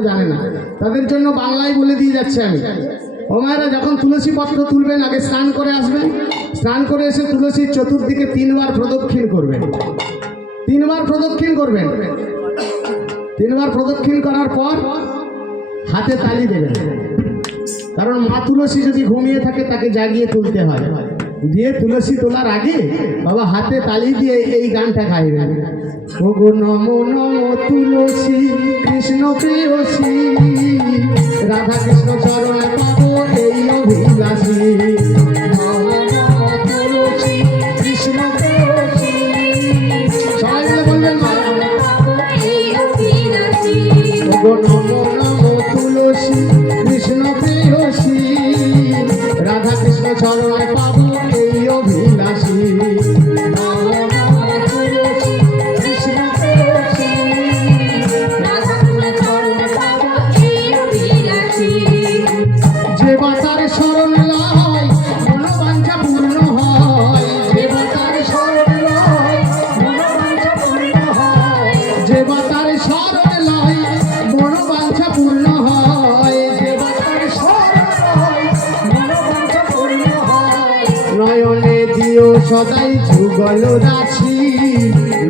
জানে না, তাদের জন্য বাংলায় বলে দিয়ে যাচ্ছে আমি। ও মায়েরা, যখন তুলসী পত্র তুলবেন আগে স্নান করে আসবেন। স্নান করে এসে তুলসীর চতুর্দিকে 3 বার প্রদক্ষিণ করবেন। 3 বার প্রদক্ষিণ করবেন। 3 বার প্রদক্ষিণ করার পর হাতে তালি দেবেন, কারণ মা তুলসী যদি ঘুমিয়ে থাকে তাকে জাগিয়ে তুলতে হয়। দিয়ে তুলসী তোলার আগে বাবা হাতে তালি দিয়ে এই গানটা গাইবেন। ওগো নমো নমো তুলসী কৃষ্ণ প্রেয়সী, রাধা কৃষ্ণ চরণে পাবো এই অভিলাষী। নমো নমো তুলসী কৃষ্ণ প্রেয়সী, সবাই মিলে বলবেন ওগো নমো নমো তুলসী কৃষ্ণ প্রেয়সী, রাধা কৃষ্ণ চরণে পাবো এই অভিলাষী। যে বাতার শরণ লয় মনোবাঞ্ছা পূর্ণ হয়, যে বাতার শরণ লয় মনোবাঞ্ছা পূর্ণ হয়, যে বাতার শরণ লয় মনোবাঞ্ছা পূর্ণ হয়, যে বাতার শরণ লয় মনোবাঞ্ছা পূর্ণ হয়। নয়নে দিও সদাই যুগল রাশি,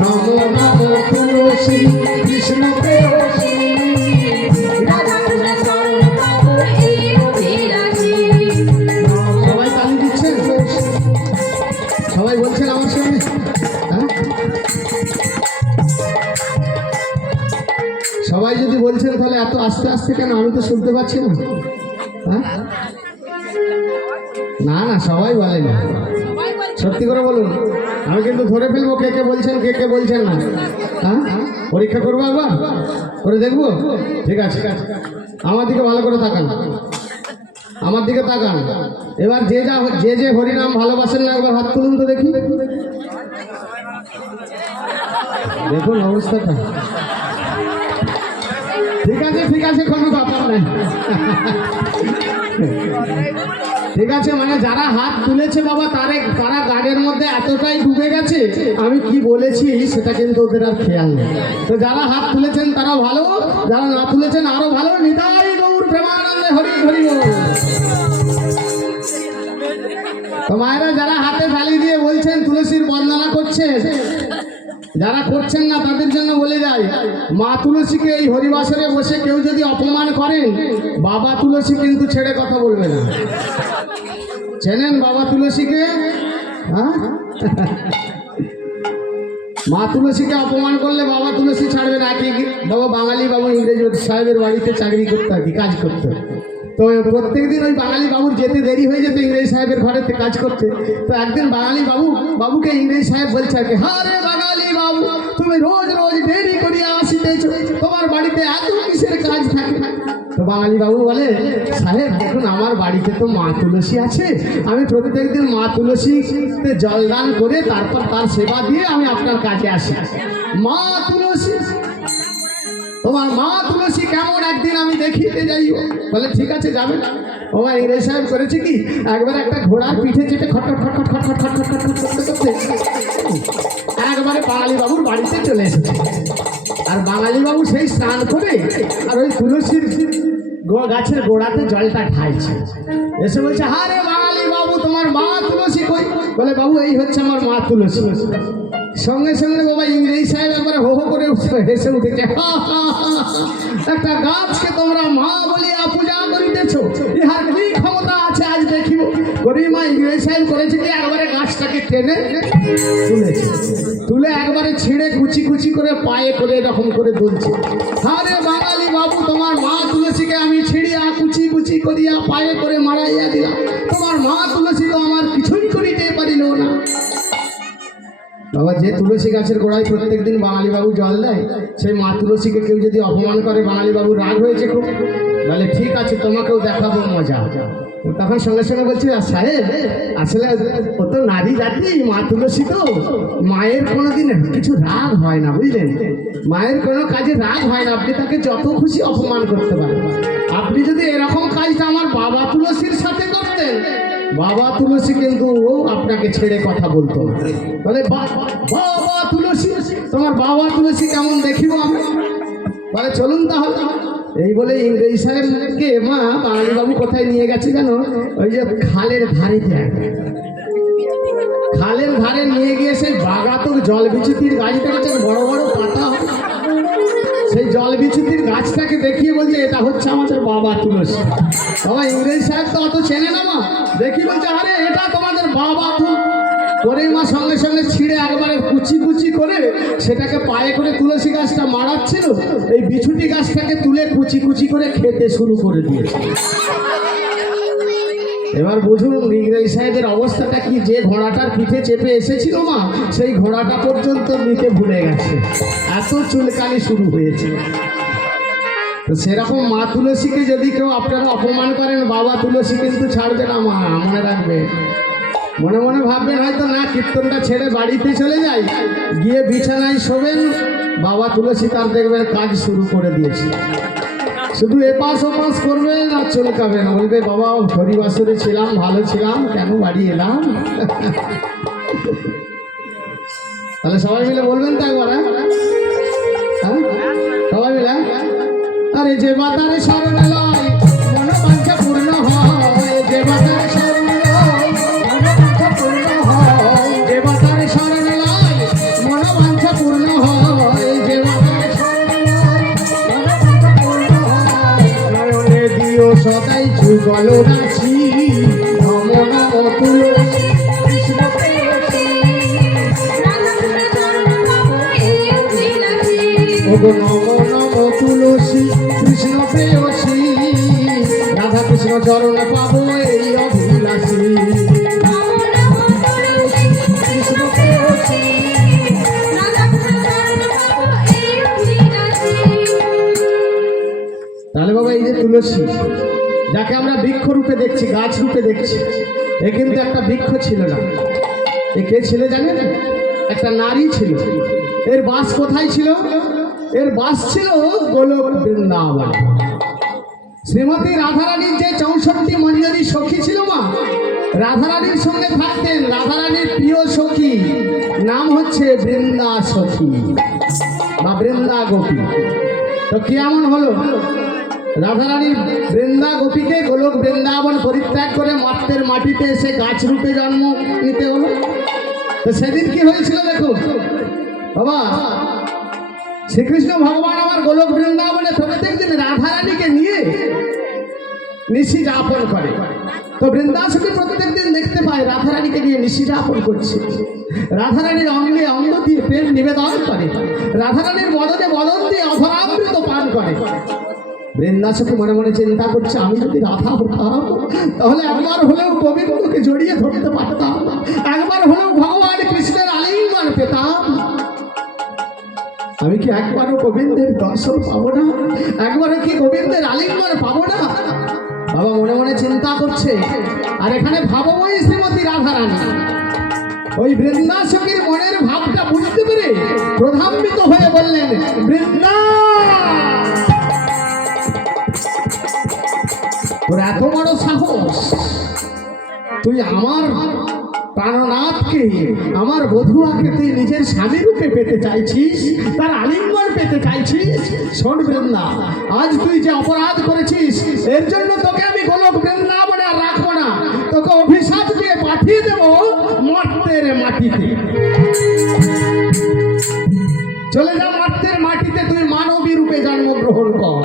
নমো নমো তুলসী কৃষ্ণ প্রেয়সী, রাধা কৃষ্ণ চরণে পাবো এই অভিলাষী। সবাই তালি দিচ্ছেন? সবাই বলছেন আমার সঙ্গে? সবাই যদি বলছেন তাহলে এত আস্তে আস্তে কেন? আমি তো শুনতে পাচ্ছি না। না না, সবাই বলেন, সত্যি করে বলুন। আমি কিন্তু ধরে ফেলবো কে কে বলছেন কে কে বলছেন না। পরীক্ষা করবো একবার করে দেখবো? ঠিক আছে, আমার দিকে ভালো করে তাকান, আমার দিকে তাকান। এবার যে হরিনাম ভালোবাসেন না একবার হাত তুলুন তো দেখি। দেখুন অবস্থাটা। ঠিক আছে ঠিক আছে, কোনো ব্যাপার নাই। ঠিক আছে, মানে যারা হাত তুলেছে বাবা তারা গানের মধ্যে এতটাই ডুবে গেছে, আমি কি বলেছি সেটা কিন্তু ওদের আর খেয়াল নেই। তো যারা হাত তুলেছেন তারা ভালো, যারা না তুলেছেন আরো ভালো। নিতাই গৌর প্রেমানন্দে হরি হরি বল। তো মায়েরা, যারা হাতে তালি দিয়ে বলছেন তুলসীর বন্দনা করছেন, যারা করছেন না তাদের জন্য বলে যায়, মা তুলসীকে এই হরিবাসরে বসে কেউ যদি অপমান করেন, বাবা তুলসী কিন্তু ছেড়ে কথা বলবে না। চেনেন বাবা তুলসীকে? মা তুলসীকে অপমান করলে বাবা তুলসী ছাড়বে না। বাবা বাঙালি বাবু ইংরেজ সাহেবের বাড়িতে চাকরি করতে আর কি, কাজ করতে। তো প্রত্যেকদিন ওই বাঙালি বাবুর যেতে দেরি হয়ে যেত ইংরেজ সাহেবের ঘরেতে কাজ করতে। তো একদিন বাঙালি বাবুকে ইংরেজ সাহেব বলছে আর কি, হারে বাঙালি বাবু, তুমি রোজ রোজ দেরি করিয়া আসিতেছ, তোমার বাড়িতে এত কিসের কাজ থাকে? তো বাঙালি বাবু বলে, সাহেব দেখুন, আমার বাড়িতে তো মা তুলসী আছে, আমি প্রত্যেকদিন মা তুলসীতে জলদান করে তারপর তার সেবা দিয়ে আমি আপনার কাছে আসি। মা তুলসী, তোমার মা তুলসী কেমন একদিন আমি দেখিতে যাইব। বলে ঠিক আছে, যাবে। আমার ইংরেজ সাহেব করেছে কি, একবার একটা ঘোড়ার পিঠে চেপে খটখট খটখট খটখট খটখট খটখট করতে করতে একবারে বাঙালি বাবুর বাড়িতে চলে এসেছে। আর বাঙালি বাবু সেই স্নান করে আর ওই তুলসীর গাছের গোড়াতে জলটা ঢালছে। এসে বলছে, হারে বাঙালি বাবু, তোমার মা তুলসী কই? বলে, বাবু এই হচ্ছে আমার মা তুলসী। সঙ্গে সঙ্গে বাবা ইংরেজ সাহেব একবারে হো হো করে হেসে উঠেছে। একটা গাছকে তোমরা মা বলিয়া পূজা করিতেছ, ইহার কি ক্ষমতা আছে আজ দেখিব। গরিমা ইংরেজ সাহেব করেছে কি, একবারে গাছটাকে টেনে তুলেছে, তুলে একবারে ছিঁড়ে কুচি কুচি করে পায়ে করে এরকম করে তুলছে। আরে বাঙালি বাবু, তোমার মা তুলসীকে আমি ছিঁড়িয়া কুচি কুচি করিয়া পায়ে করে মারাইয়া দিলাম, তোমার মা তুলসী তো আমার কিছুই করিতে পারিল না। বাবা, যে তুলসী গাছের গোড়ায় প্রত্যেকদিন বাঙালি বাবু জল দেয়, সেই মা তুলসীকে কেউ যদি অপমান করে, বাঙালি বাবু রাগ হয়েছে খুব। বলে ঠিক আছে, তোমাকেও দেখাবো মজা। তখন সঙ্গে সঙ্গে বলছি, সাহেব আসলে ও তো নারী জাতি, মা তুলসী তো, মায়ের কোনোদিন কিছু রাগ হয় না, বুঝলেন? মায়ের কোনো কাজে রাগ হয় না, আপনি তাকে যত খুশি অপমান করতে পারেন। আপনি যদি এরকম কাজটা আমার বাবা তুলসীর সাথে করতেন, বাবা তুলসী কিন্তু আপনাকে ছেড়ে কথা বলতো। বলে বাবা তুলসী, তোমার বাবা তুলসী কেমন দেখিব আমি? বলে চলুন তাহলে। এই বলে ইংরেজ সাহেবকে মা বাঙালি বাবু কোথায় নিয়ে গেছে জানো? ওই যে খালের ধারে যায়, খালের ধারে নিয়ে গিয়ে সেই বাগাতক জল বিচ্যুতির গাছ দেখেছে, বড় বড় পাতা, সেই জল বিচ্যুতির গাছটাকে দেখিয়ে বলছে এটা হচ্ছে আমাদের বাবা তুলসী। বাবা ইংরেজ সাহেব তো অত চেনে না মা, দেখি বলছে আরে এটা তোমাদের বাবা করে মা সঙ্গে সঙ্গে ছিঁড়ে একবারে কুচি কুচি করে সেটাকে পায়ে করে তুলসী গাছটা মারাচ্ছিল, এই বিছুটি গাছটাকে তুলে কুচি কুচি করে খেতে শুরু করে দিয়েছে। এবার বুঝুন ইংরেজ সাহেবের অবস্থাটা কি, যে ঘোড়াটার পিঠে চেপে এসেছিল মা সেই ঘোড়াটা পর্যন্ত নিতে ভুলে গেছে, এত চুলকানি শুরু হয়েছে। তো সেরকম মা তুলসীকে যদি কেউ আপনারা অপমান করেন, বাবা তুলসী কিন্তু ছাড়বে না মা, মনে রাখবে। মনে মনে ভাববেন হয়তো না কীর্তনটা ছেড়ে বাড়িতে চলে যাই, গিয়ে বিছানায় শোবেন, বাবা তুলসী তার দেখবেন কাজ শুরু করে দিয়েছে। শুধু এপাশ ওপাশ করবেন আর চলকাবেন, বলবে বাবা হরিবাসরে ছিলাম, ভালো ছিলাম, কেন বাড়ি এলাম? তাহলে সবাই মিলে বলবেন তো একবার, হ্যাঁ সবাই মিলে, আরে যে বাতারে শরণ লয় মনোবাঞ্ছা পূর্ণ হয়, যে বাতারে শরণ লয় মনোবাঞ্ছা পূর্ণ হয়, যে বাতারে শরণ লয় মনোবাঞ্ছা পূর্ণ হয়, যে বাতারে শরণ লয় মনোবাঞ্ছা পূর্ণ হয়, নয়নে দিও সদাই যুগল রাশি, নম নম তুলসী কৃষ্ণ প্রেয়সী, ওগো নম নম তুলসী কৃষ্ণ প্রেয়সী, রাধা কৃষ্ণ চরণ পাবো এই অভিলাষী, কৃষ্ণ প্রেয়সী, তাহলে বাবা এই যে তুলসী যাকে আমরা বৃক্ষ রূপে দেখছি, গাছ রূপে দেখছি, এ কিন্তু একটা বৃক্ষ ছিল না। এ কে ছিল জানেন? একটা নারী ছিল। এর বাস কোথায় ছিল? এর বাস ছিল গোলক বৃন্দাবন। শ্রীমতী রাধারানীর যে 64 মঞ্জরি সখী ছিল মা, রাধারানীর সঙ্গে থাকতেন। রাধারানীর প্রিয় সখী নাম হচ্ছে বৃন্দা সখী বা বৃন্দা গোপী। তো কেমন হলো? রাধারানীর বৃন্দা গোপীকে গোলক বৃন্দাবন পরিত্যাগ করে মর্তের মাটিতে এসে গাছ রূপে জন্ম নিতে হলো। তো সেদিন কি হয়েছিল দেখুন বাবা, শ্রীকৃষ্ণ ভগবান আমার গোলক বৃন্দাবনে প্রত্যেক দিন রাধারানীকে নিয়ে নিশি যাপন করে। তো বৃন্দাসকে প্রত্যেক দিন দেখতে পায় রাধারানীকে নিয়ে নিশি যাপন করছে, রাধারানীর অঙ্গে অঙ্গ দিয়ে প্রেম নিবেদন করে, রাধারানীর বদনে বদন দিয়ে অধরামৃত পান করে। বৃন্দাসকে মনে মনে চিন্তা করছে আমি যদি রাধা হতাম তাহলে একবার হলেও গোবিন্দকে জড়িয়ে ধরতে পারতাম, একবার হলেও ভগবান কৃষ্ণের আলিঙ্গন পেতাম। আমি কি একবারও গোবিন্দের দর্শন পাবো না? একবারও কি গোবিন্দের আলিঙ্গন পাবো না? বাবা মনে মনে চিন্তা করছে। আর এখানে ভাবময়ী শ্রীমতী রাধারানী ওই বৃন্দাসখীর মনের ভাবটা বুঝতে পেরে প্রধান্বিত হয়ে বললেন, বৃন্দা তোর এত বড় সাহস, তুই আমার প্রাণনাথকে, আমার বধুয়াকে তুই নিজের স্বামী রূপে পেতে চাইছিস, তার আলিঙ্গন পেতে চাইছিস। শোন বৃন্দা, আজ তুই যে অপরাধ করেছিস এর জন্য তোকে আমি গোলক বৃন্দাবনে আর রাখবো না, তোকে অভিশাপ দিয়ে পাঠিয়ে দেবো মর্তের মাটিতে। চলে যা মর্তের মাটিতে, তুই মানবী রূপে জন্মগ্রহণ কর।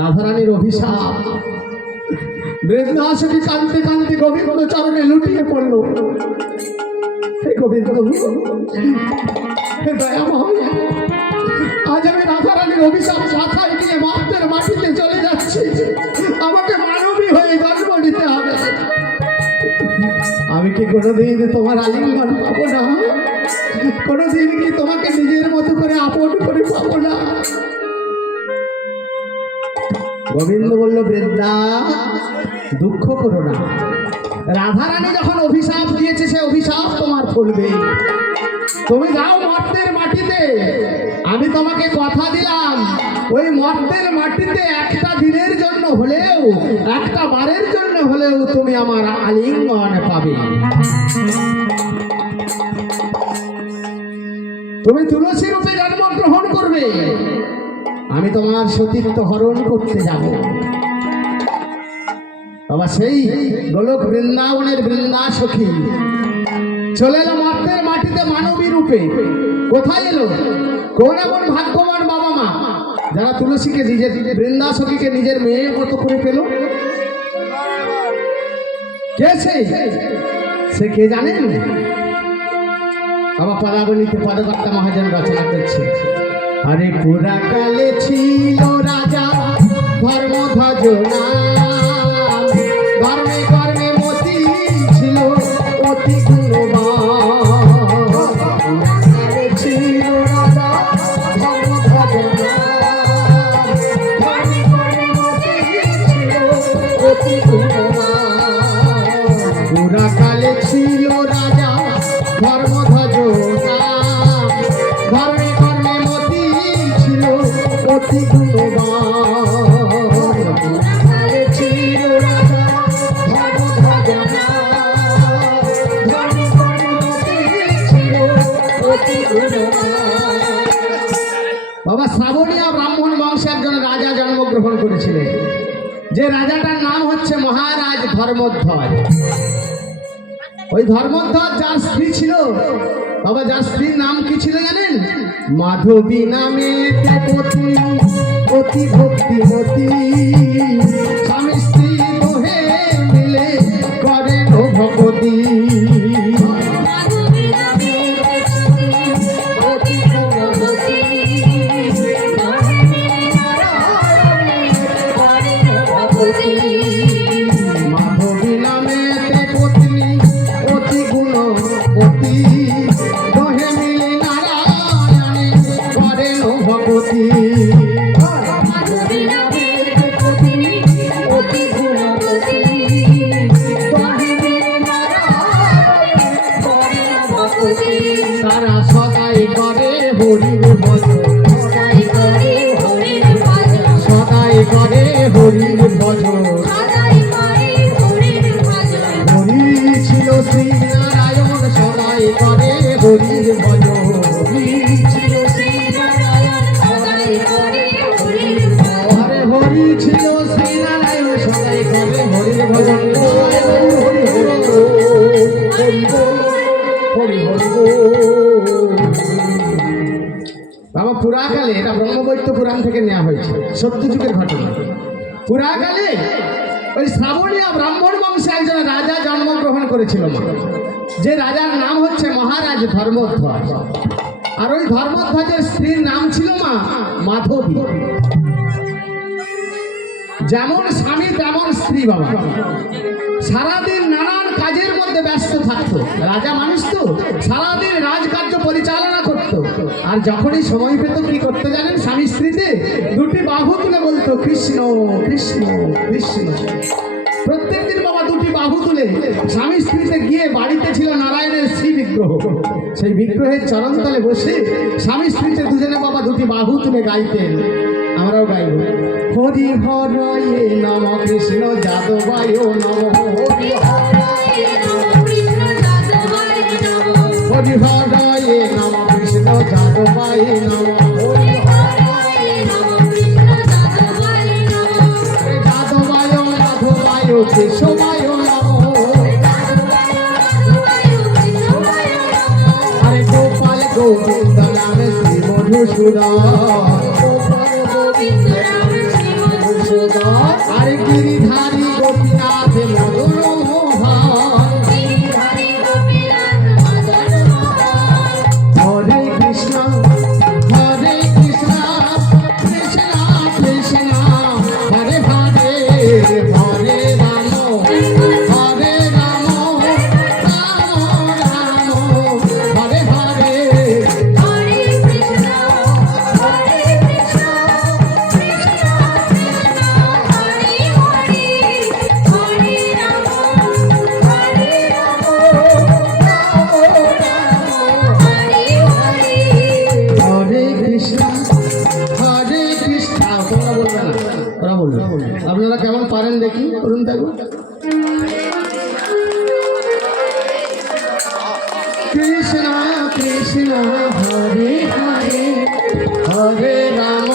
রাধারানীর অভিশাপ। বৃন্দাসখী কাঁদতে কাঁদতে গোবিন্দ চরণে লুটিয়ে পড়ল। হে গোবিন্দ, হে দয়াময়, আজ আমি রাধারানীর অভিশাপ মাথায় নিয়ে মর্তের মাটিতে চলে যাচ্ছি। আমাকে মানবী হয়ে জন্ম নিতে হবে। আমি কি কোনোদিন তোমার আলিঙ্গন পাবো না? কোনোদিন কি তোমাকে নিজের মতো করে আপন করে পাবো না? গোবিন্দ বলল, বৃন্দা দুঃখ করো না, রাধারানী যখন অভিশাপ দিয়েছে সে অভিশাপ তোমার ফলবে। তুমি যাও মর্তের মাটিতে, আমি তোমাকে কথা দিলাম ওই মর্তের মাটিতে একটা দিনের জন্য হলেও, একটা বারের জন্য হলেও তুমি আমার আলিঙ্গন পাবে। তুমি তুলসী রূপে জন্মগ্রহণ করবে, আমি তোমার সতীত্ব হরণ করতে যাব। বাবা সেই গোলক বৃন্দাবনের বৃন্দা সখী চলে এলো মর্তের মাটিতে মানবী রূপে। কোথায় এলো? কোন এমন ভাগ্যবান বাবা মা যারা তুলসীকে নিজের বৃন্দা সখীকে নিজের মেয়ের মতো করে পেল? কে সে কে জানেন? বাবা পদাবলীতে পদকর্তা মহাজন রচনা করছে। আরে পুরা কালে ছিল রাজা ধর্মধ্বজ নাম, ধর্মে কর্মে মতি ছিল অতি গুণবান। ছিল রাজা ধর্মধ্বজ নাম, ধর্মে কর্মে মতি ছিল অতি গুণবান। পুরা কালে ছিল রাজা ধর্মধ্বজ নাম, ধর্মে কর্মে মতি ছিল অতি গুণবান। ছিল রাজা ধর্মধ্বজ নাম, ধর্মে কর্মে মতি ছিল অতি গুণবান। বাবা শ্রাবণীয়া ব্রাহ্মণ বংশে একজন রাজা জন্মগ্রহণ করেছিলেন, যে রাজাটার নাম হচ্ছে মহারাজ ধর্মধ্বজ। ওই ধর্মধ্বজ যার স্ত্রী ছিল, বাবা যার স্ত্রীর নাম কি ছিল জানেন? মাধবী নামে পত্নী অতি ভক্তিমতী, স্বামী স্ত্রী দোহে মিলে করেন ভগবতী। মাধবী নামে পত্নী অতি গুণবতী, দোহে মিলে নারায়ণে করেন ভগবতী। তারা সদাই করে হরির ভজন, সদাই করে হরির ভজন। হরি ছিল শ্রী নারায়ণ, সদাই করে হরির ভজন। আরে হরি ছিল শ্রী নারায়ণ, সদাই করে হরির ভজন। বাবা পুরাকালে, এটা ব্রহ্মবৈত্য পুরাণ থেকে নেওয়া হয়েছে, সত্যযুগের ঘটনা। পুরাকালে ওই শ্রাবণীয়া ব্রাহ্মণ বংশে একজন রাজা জন্মগ্রহণ করেছিল, যে রাজার নাম হচ্ছে মহারাজ ধর্মধ্বজ। আর ওই ধর্মধ্বজের স্ত্রীর নাম ছিল মা মাধবী। যেমন স্বামী তেমন স্ত্রী। বাবা সারাদিন নানান কাজের মধ্যে ব্যস্ত থাকতো, রাজা মানুষ তো সারাদিন রাজকার্য পরিচালনা করতো। আর যখনই সময় পেত কি করতে জানেন? স্বামী স্ত্রীতে দুটি বাহু তুলে বলতো কৃষ্ণ কৃষ্ণ কৃষ্ণ। প্রত্যেকদিন বাবা দুটি বাহু তুলে স্বামী স্ত্রীতে গিয়ে, বাড়িতে ছিল নারায়ণের শ্রী বিগ্রহ, সেই বিগ্রহের চরণতলে বসে স্বামী স্ত্রীতে দুজনে বাবা দুটি বাহু তুলে গাইতেন। আমরাও গাইব। হরি হরয়ে নম কৃষ্ণ যাদবায় নম, হরি হরয়ে নম কৃষ্ণ যাদবায় নম, যাদবায় মাধবায় কেশবায় নম, আরে গোপাল গোবিন্দ নামে শ্রী মধুসূদন, আরে গিরিধারী গোপীনাথ মদন মোহন। হরে কৃষ্ণ কৃষ্ণ কৃষ্ণ কৃষ্ণ হরে হরে, হরে রাম হরে রাম রাম রাম হরে হরে। আপনারা কেমন পারেন দেখি, করুন দেখুন। কৃষ্ণ কৃষ্ণ হরে হরে, হরে রাম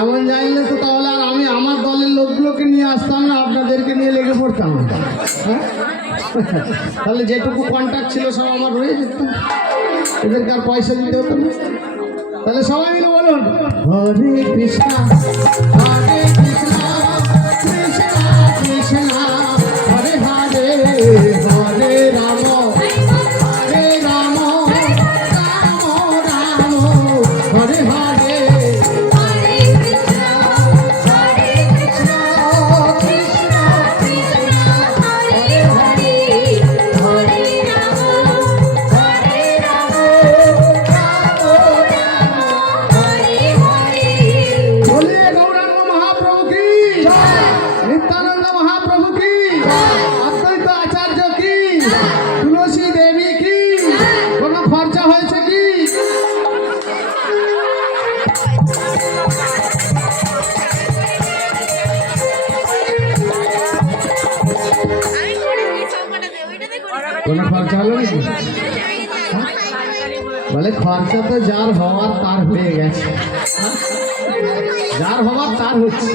এমন জানলে তো তাহলে আর আমি আমার দলের লোকগুলোকে নিয়ে আসতাম না, আপনাদেরকে নিয়ে লেগে পড়তাম। হ্যাঁ, তাহলে যেটুকু কন্ট্যাক্ট ছিল সব আমার রয়ে যেত, এদেরকে আর পয়সা দিতে হতো না। তাহলে সবাই মিলে বলুন হরে কৃষ্ণ হরে কৃষ্ণ কৃষ্ণ কৃষ্ণ হরে হরে হরে রাম হরে রাম রাম রাম হরে হরে হরে কৃষ্ণ কৃষ্ণ কৃষ্ণ হরে হরে হরে রাম হরে রাম बोलिए गौरांग महाप्रभु की नित्यानंद महाप्रभु की अद्वैत आचार्य की तुलसी देवी की কোনো খরচা হয়েছে কি? কোনো খরচা হলো নাকি? বলে খরচা তো যার হওয়ার তার হয়ে গেছে, যার হওয়ার তার হচ্ছে।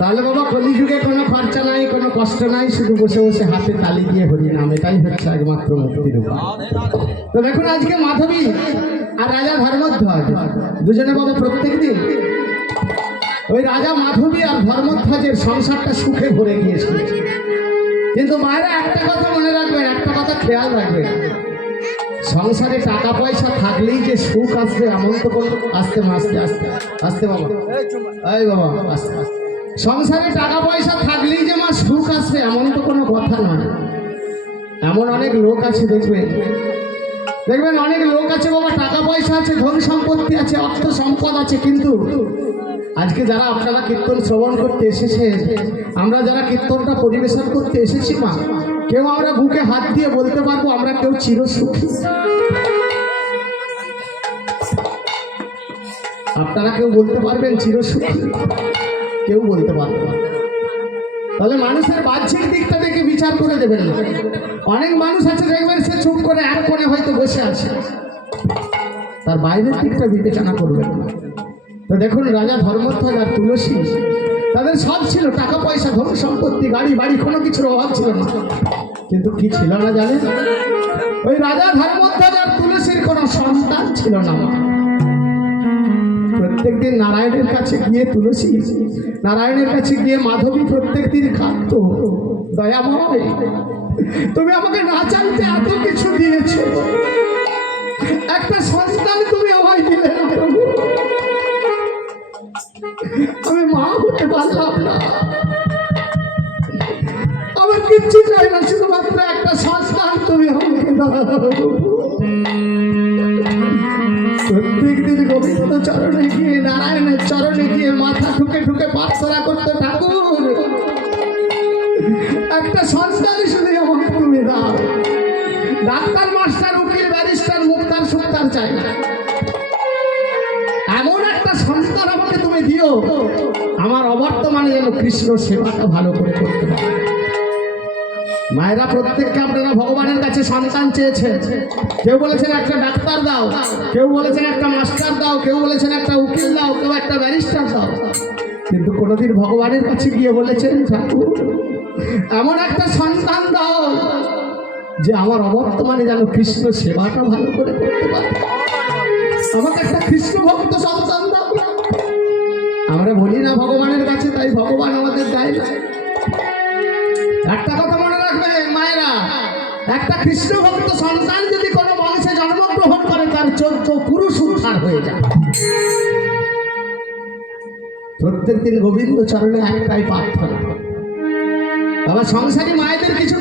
তাহলে বাবা কলিযুগে কোনো খরচা নাই, কোনো কষ্ট নাই, শুধু বসে বসে হাতে তালি দিয়ে হরি নাম, এটাই হচ্ছে একমাত্র মুক্তির উপায়। তো দেখুন আজকে মাধবী আর রাজা ধর্মধ্বজ দুজনে বাবা প্রত্যেক দিন ওই রাজা মাধবী আর ধর্মধ্বজের সংসারটা সুখে ভরে গিয়েছিল। কিন্তু মায়েরা একটা কথা মনে রাখবেন, একটা কথা খেয়াল রাখবেন, সংসারে টাকা পয়সা থাকলেই যে সুখ আসবে এমন তো কোনো আস্তে আস্তে আস্তে আস্তে বাবা এই বাবা আস্তে আস্তে সংসারে টাকা পয়সা থাকলেই যে মা সুখ আসবে এমন তো কোনো কথা নয়। এমন অনেক লোক আছে দেখবেন, দেখবেন অনেক লোক আছে বাবা, টাকা পয়সা আছে, ধন সম্পত্তি আছে, অর্থ সম্পদ আছে, কিন্তু আজকে যারা আপনারা কীর্তন শ্রবণ করতে এসেছে, আমরা যারা কীর্তনটা পরিবেশন করতে এসেছি মা, কেউ আমরা বুকে হাত দিয়ে বলতে পারবো আমরা কেউ চিরসুখী? আপনারা কেউ বলতে পারবেন চিরসুখী? কেউ বলতে পারবে না। তাহলে মানুষের বাহ্যিক দিকটা দেখে বিচার করে দেবেন না। অনেক মানুষ আছে দেখবেন সে চুপ করে এক কোণে হয়তো বসে আছে, তার বাইরের দিকটা বিবেচনা করবেন না। তো দেখুন রাজা ধর্মধ্বজ আর তুলসী তাদের সব ছিল, টাকা পয়সা, ধন সম্পত্তি, গাড়ি বাড়ি, কোনো কিছুর অভাব ছিল না। কিন্তু কি ছিল না জানেন? ওই রাজা ধর্মধ্বজ আর তুলসীর কোনো সন্তান ছিল না। প্রত্যেকদিন নারায়ণের কাছে গিয়ে তুলসী, নারায়ণের কাছে গিয়ে মাধবী প্রত্যেকদিন কাঁদত, দয়াময় তুমি আমাকে না চাইতে এত কিছু দিয়েছো, একটা সন্তান তুমি আমায় দিলে না প্রভু, আমি মা হতে পারলাম না, আমার কিচ্ছু চাই না, শুধুমাত্র একটা সন্তান তুমি আমাকে দাও। প্রত্যেকদিন গোবিন্দ চরণে গিয়ে, নারায়ণের চরণে গিয়ে মাথা ঠুকে ঠুকে প্রার্থনা করতো, ঠাকুর একটা সন্তানই শুধু আমাকে তুমি দাও, ডাক্তার মাস্টার উকিল ব্যারিস্টার মুক্তার সুক্তার চাই না, এমন একটা সন্তান আমাকে তুমি দিও আমার অবর্তমানে যেন কৃষ্ণ সেবাটা ভালো করে করতে পারে। মায়েরা প্রত্যেককে আপনারা ভগবানের কাছে সন্তান চেয়েছেন, কেউ বলেছেন একটা ডাক্তার দাও, কেউ বলেছেন একটা মাস্টার দাও, কেউ বলেছেন একটা উকিল দাও, কেউ একটা ব্যারিস্টার দাও, কিন্তু কোনোদিন ভগবানের কাছে গিয়ে বলেছেন ঠাকুর এমন একটা সন্তান দাও যে আমার অবর্তমানে যেন কৃষ্ণ সেবাটা ভালো করে করতে পারে, আমাকে একটা কৃষ্ণ ভক্ত সন্তান দাও। আমরা বলি না ভগবানের কাছে, তাই ভগবান আমাদের দেয় না। একটা কথা মনে রাখবে মায়েরা, একটা কৃষ্ণ ভক্ত সন্তান যদি কোনো বংশে জন্মগ্রহণ করে তার 14 পুরুষ উদ্ধার হয়ে যায়। প্রত্যেকদিন গোবিন্দ চরণে একটাই প্রার্থনা, আবার সংসারী মায়েদের কিছু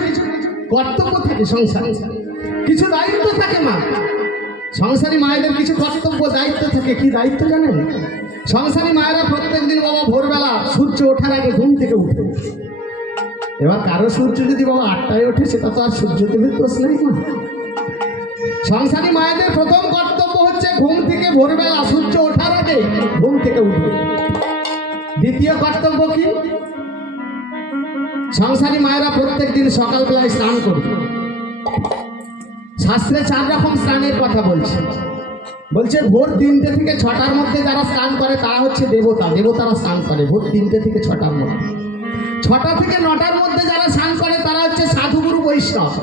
কর্তব্য থাকে, সংসারে কিছু দায়িত্ব থাকে মা, সংসারী মায়েদের কিছু কর্তব্য দায়িত্ব থাকে। কি দায়িত্ব জানেন? সংসারী মায়েরা প্রত্যেকদিন বাবা ভোরবেলা সূর্য ওঠার আগে ঘুম থেকে উঠে, এবার কারো সূর্য যদি বাবা 8টায় ওঠে সেটা তো আর সূর্যদেবের দোষ নেই না। সংসারী মায়েদের প্রথম কর্তব্য হচ্ছে ঘুম থেকে ভোরবেলা সূর্য ওঠার আগে ঘুম থেকে উঠবে। দ্বিতীয় কর্তব্য কি? সংসারী মায়েরা প্রত্যেকদিন সকালবেলায় স্নান করবে। শাস্ত্রে 4 রকম স্নানের কথা বলছে। বলছে ভোর 3টে থেকে 6টার মধ্যে যারা স্নান করে তারা হচ্ছে দেবতা, দেবতারা স্নান করে ভোর 3টে থেকে 6টার মধ্যে। 6টা থেকে 9টার মধ্যে যারা স্নান করে তারা হচ্ছে সাধু গুরু বৈষ্ণব,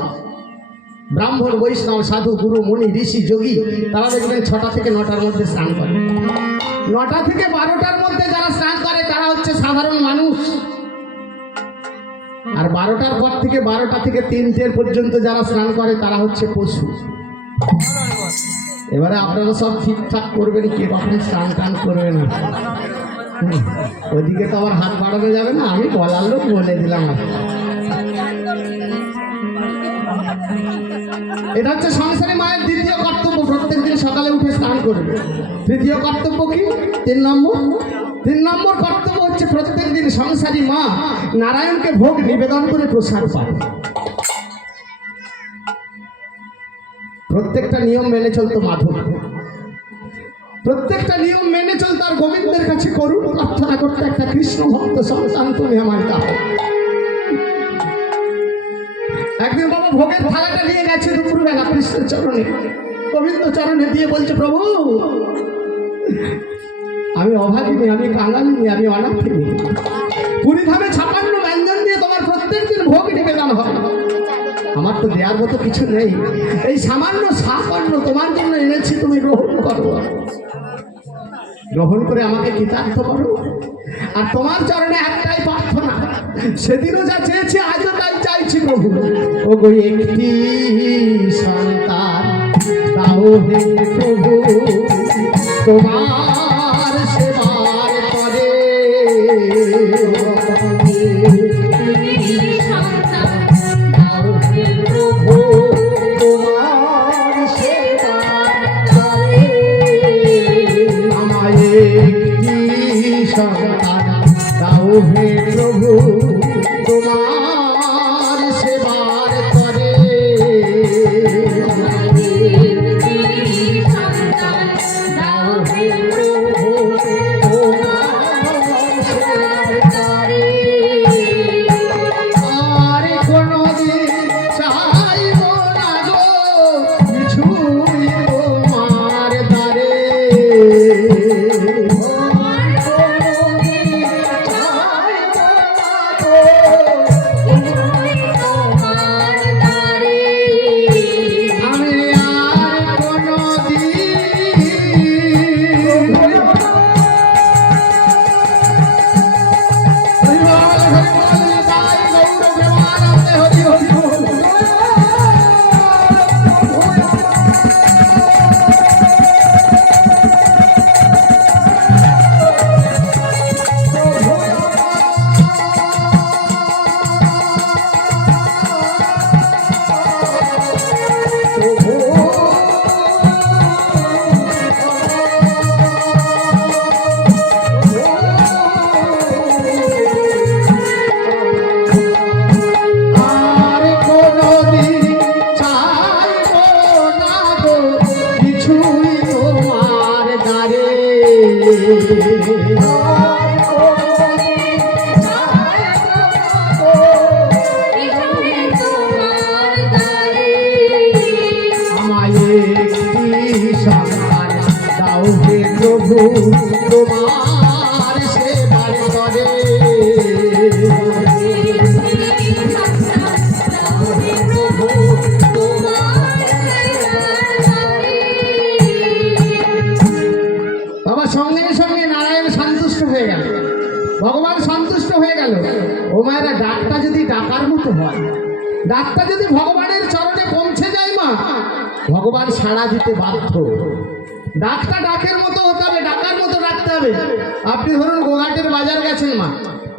ব্রাহ্মণ বৈষ্ণব সাধু গুরু মুনি ঋষি যোগী, তারা দেখবেন 6টা থেকে 9টার মধ্যে স্নান করে। 9টা থেকে 12টার মধ্যে যারা স্নান করে তারা হচ্ছে সাধারণ মানুষ। আর 12টার পর থেকে 12টা থেকে 3টে পর্যন্ত যারা স্নান করে তারা হচ্ছে পশু। এবারে আপনারা সব ঠিকঠাক করবেন, কে কখন স্নান টান করবে না। ওইদিকে তো আবার হাত বাড়ানো যাবে না, আমি বলার লোক বলে দিলাম। এটা হচ্ছে সংসারী মায়ের দ্বিতীয় কর্তব্য, প্রত্যেকদিন সকালে উঠে স্নান করবে। তৃতীয় কর্তব্য কি? 3 নম্বর কর্তব্য হচ্ছে প্রত্যেকদিন সংসারী মা নারায়ণকে ভোগ নিবেদন করে প্রসাদ পায়। প্রত্যেকটা নিয়ম মেনে চলতো মাধব, প্রত্যেকটা নিয়ম মেনে চলতো। আর গোবিন্দের কাছে করুণ প্রার্থনা করতে, একটা কৃষ্ণ ভক্ত সন্তান তুমি আমার দাও। একদিন বাবা ভোগের থালাটা নিয়ে গেছে দুপুরবেলা কৃষ্ণের চরণে, গোবিন্দ চরণে দিয়ে বলছে, প্রভু আমি অভাগিনী, আমি কাঙালিনী, আমি অনাথিনী, পুরীধামে 56 ব্যঞ্জন দিয়ে তোমার প্রত্যেকদিন ভোগ নিবেদন হয়, আমার তো দেওয়ার মতো কিছু নেই, এই সামান্য 56 তোমার জন্য এনেছি, তুমি গ্রহণ করো, গ্রহণ করে আমাকে কৃতার্থ করো। আর তোমার চরণে একটাই প্রার্থনা, সেদিনও যা চেয়েছি আজও তাই চাইছি প্রভু, ও গো একটি সন্তান দাও হে প্রভু, তোমার সেবার করে। সন্তান দাও হে প্রভু, তোমার সেবার করে। সন্তান দাও হে প্রভু, তোমার সেবার করে। আর কোনদিন চাইব না গো কিছুই তোমার দ্বারে, প্রভু তোমার সেবার করে। বাবা সঙ্গে সঙ্গে নারায়ণ সন্তুষ্ট হয়ে গেল, ভগবান সন্তুষ্ট হয়ে গেল। ও মায়েরা, ডাকটা যদি ডাকার মতো হয়, ডাকটা যদি ভগবানের চরণে পৌঁছে যায় মা, ভগবান সাড়া দিতে বাধ্য। ডাকটা ডাকের মতো হতে হবে, ডাকার মতো ডাকতে হবে। আপনি ধরুন গোঘাটের বাজার গেছেন মা,